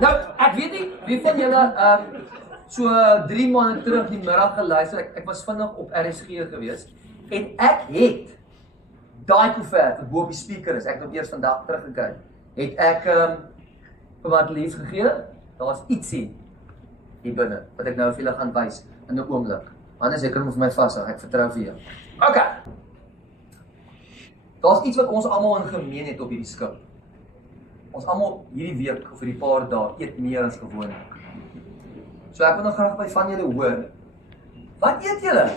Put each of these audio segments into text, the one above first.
Nou, ek weet nie, wie van julle so 3 maande terug die middag geluister, ek was vinnig op RSG gewees, en ek het daai koevert wat bo op die speaker is, ek het hom eers vandag teruggekry, het ek vir wat lief gegee, daar's ietsie hier binne, wat ek nou vir julle gaan wys, in 'n oomblik. Anders ek kan hom vir my vashou, ek vertrou vir jou. OK. Daar's iets wat ons almal in gemeen het op hierdie skip. Ons almal hierdie week of vir die paar dae eet meer as gewoonlik. So ek wil nog graag by van julle hoor. Wat eet julle?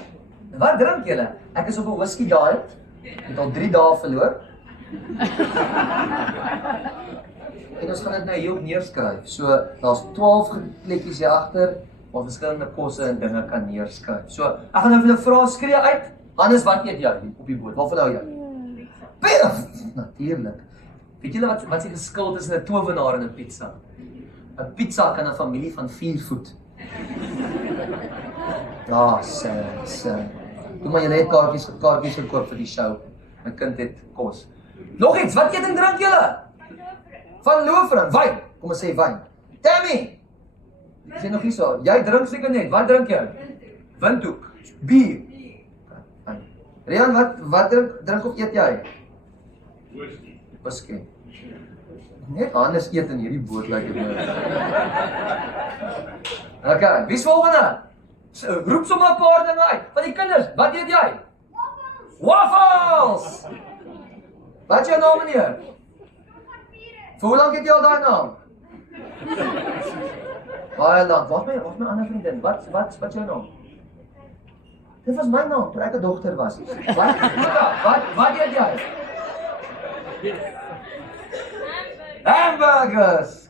Wat drink julle? Ek is op 'n whisky diet. Ek het al 3 dae verloor. En ons gaan dit nou hier op neerskryf. So daar's 12 plekkies hier agter waar verskillende kosse en dinge kan neerskryf. So ek gaan nou vir julle vra, skree uit. Hannes, wat eet jy op die boot? Waarvan hou jy? Pizza. Natuurlik. Weet julle wat is die verskil tussen 'n towenaar en 'n pizza? 'n Pizza kan 'n familie van 4 voed. Ja, sê. Doe maar julle het kaartjies gekoop vir die show. My kind het kos. Nog iets, wat eet en drink julle? Van Loofring, wyn. Kom ons sê wyn. Tammy! Sê nog iets so. Jy drink seker net. Wat drink jy? Windhoek. Bier. Rian, wat drink of eet jy? Whisky. Net anders eet in hierdie boot lyk dit nou. OK, wie's volgende? Roep sommer 'n paar dinge uit. Van die kinders, wat eet jy? Waffles! Wat is jou naam, meneer? Vir hoe lank het jy al daai naam? Baie lank. Wat my ander vriendin? Wat is jou naam? Dit was my naam toe ek 'n dogter was. Wat eet jy? Hamburgers!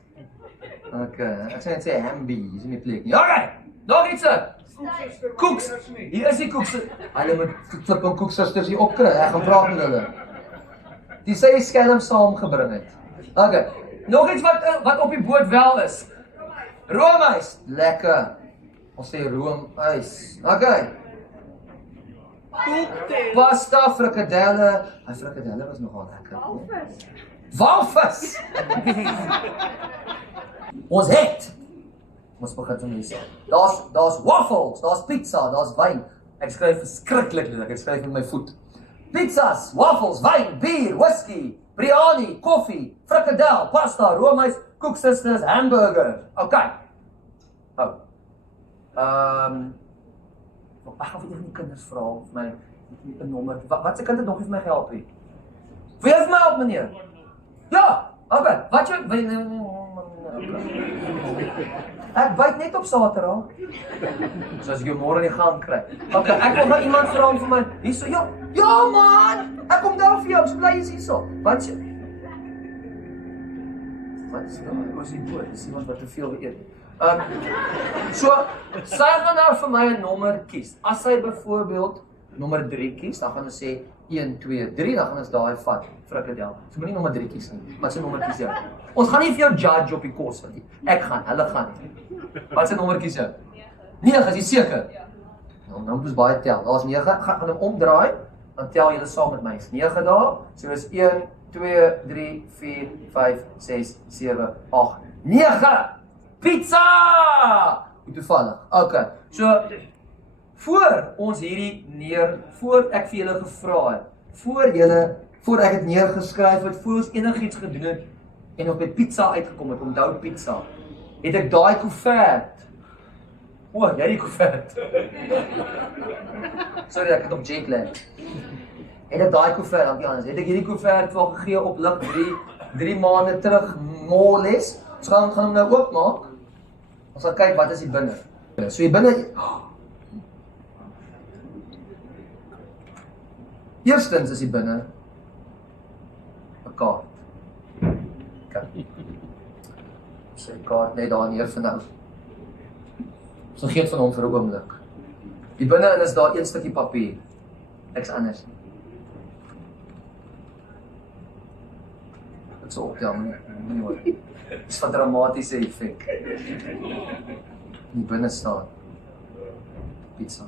OK, ek sê net hamby, is nie plek nie. OK, nog iets. Koeks. Hier is die koeks. Hulle moet flip en koeksusters hier opkry. Ek gaan praat met hulle. Die sê skelm saamgebring het. OK. Nog iets wat op die boot wel is. Roomys. Lekker. Ons sê roomys. OK. Pasta, frikadelle. Die frikadelle was nogal lekker. Walvis. Ons begin van hier. Daar's waffles, daar's pizza, daar's wyn. Ek skryf verskriklik lelik, ek skryf met my voet. Pizzas, waffles, wyn, bier, whisky, biryani, koffie, frikadel, pasta, roomys, koeksusters, hamburger. OK. Ek gaan vir die kinders vra of my 'n nommer. Wat se kind het nog nie vir my gehelp nie? Wie het my help, meneer? Ja, OK. Wat jy ek byt net op Saterdag. So as ek jou môre nie gaan kry. OK, ek wil maar iemand vra om vir my. Hierso, ja man. Ek kom daar vir jou. Bly is hierso. Wat is nou? Ons het dood. Dis iemand wat te veel eet. So, sy gaan nou vir my 'n nommer kies. As sy byvoorbeeld nommer 3 kies, dan gaan ons sê 1, 2, 3, dan gaan ons daai vat, frikadel. So moenie nommer 3 kies nie. Wat se nommer kies jy? Ons gaan nie vir jou judge op die kos van nie. Ek gaan, hulle gaan nie. Wat se nommer kies jy? 9, is jy seker? Ja. Nou moet ons baie tel. Daar's 9, gaan hom omdraai, dan tel julle saam met my. 9 daar. So is 1, 2, 3, 4, 5, 6, 7, 8, 9. Pizza! Hoe toevallig. OK. So voor ons voor ek vir julle gevra het, voor ek het neergeskryf het, voor ons enigiets gedoen het en op by pizza uitgekom het, onthou pizza, het ek daai koevert. Jy die koevert. Sorry, ek het op jetlag. Het ek daai koevert, dankie Hannes, het ek hierdie koevert vir gegee op lig 3 maande terug, molles. Ons gaan hom nou oopmaak. Ons gaan kyk wat is hier binne. So hier binne. Eerstens is hier binne 'n kaart. Kyk. Sy kaart net daar neer vir nou. Ons vergeet van hom vir 'n oomblik. Hier binne is daar 1 stukkie papier. Niks anders nie. Dit sou optel nie hoor. Dis van dramatiese effek. Hier binne staan pizza.